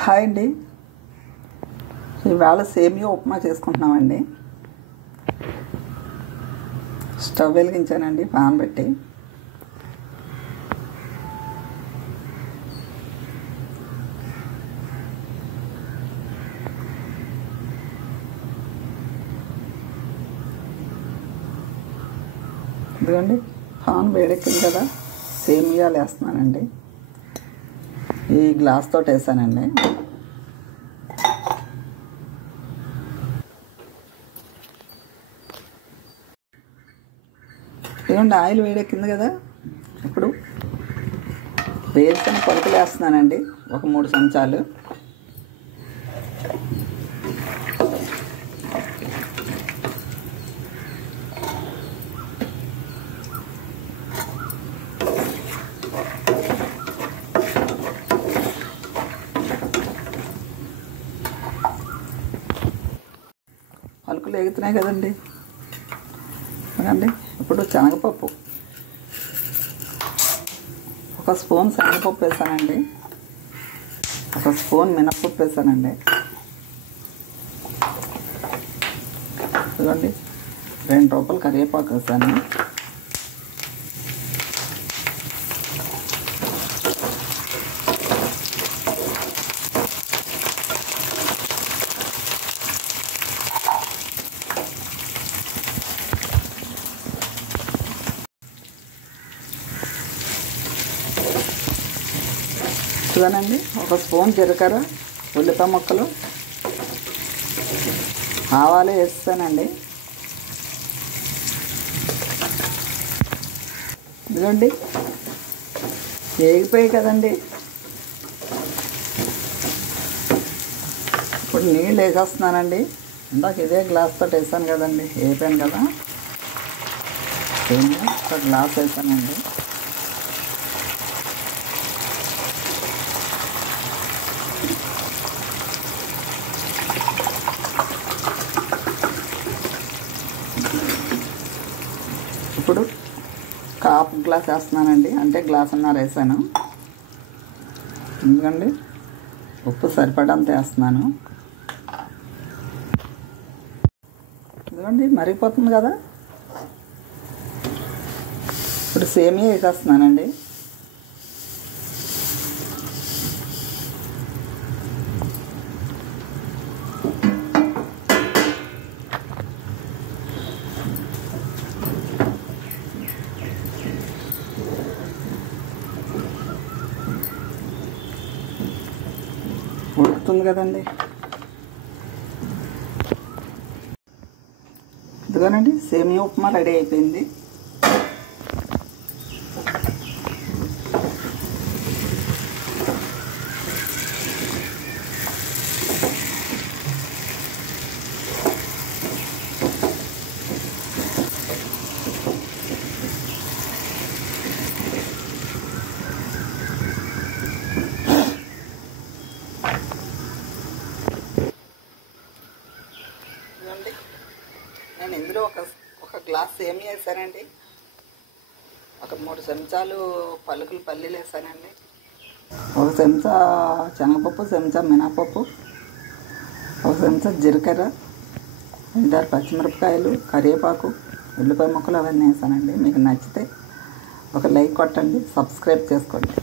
Hi అండి. ఇవాళ సేమియా ఉప్మా చేసుకుంటున్నామండి. స్టవ్ వెలిగించానండి, పాన్ పెట్టి. ఇదిగోండి, పాన్ వేడెక్కింది కదా, సేమియాలు వేస్తున్నానండి. ఈ గ్లాస్ తోటి వేసానండి. ఇదిగోండి, ఆయిల్ వేడెక్కింది కదా, ఇప్పుడు వేరుశనగ పలుకులు వేస్తున్నానండి, ఒక 3 చెంచాలు. పలుకులు ఎగుతున్నాయి కదండి. చూడండి, ఇప్పుడు శనగపప్పు, 1 స్పూన్ శనగపప్పు వేసానండి, 1 స్పూన్ మినప్పప్పు వేసానండి. చూడండి, 2 రూపాయలు కరివేపాకు వేసాను. చూడండి, 1 స్పూన్ జీలకర్ర, ఉల్లిపాయ ముక్కలు, ఆవాలు వేస్తానండి. ఇదిగోండి, వేగిపోయాయి కదండి. ఇప్పుడు నీళ్ళు వేసేస్తున్నానండి. ఇందాక ఇదే గ్లాస్ తోటి వేసాను కదండి, వేపాను కదా, ఒక గ్లాస్ వేసానండి. ఇప్పుడు 1/2 గ్లాస్ వేస్తున్నానండి, అంటే గ్లాసున్నర వేసాను. ఎందుకండి, ఉప్పు సరిపడంత వేస్తున్నాను. ఎందుకండి, మరిగిపోతుంది కదా. ఇప్పుడు సేమియా వేసేస్తున్నానండి. ఉడుకుతుంది కదండి. ఇదిగోనండి, సేమియా ఉప్మా రెడీ అయిపోయింది. నేను ఇందులో ఒక గ్లాస్ సేమియా వేసానండి, ఒక 3 చెంచాలు పల్లీలు వేసానండి, 1 చెంచా శనగపప్పు, చెంచా మినపప్పు, 1 చెంచా జీలకర్ర, 5-6 పచ్చిమిరపకాయలు, కరివేపాకు, ఉల్లిపాయ ముక్కలు అవన్నీ వేసానండి. మీకు నచ్చితే ఒక లైక్ కొట్టండి, సబ్స్క్రైబ్ చేసుకోండి.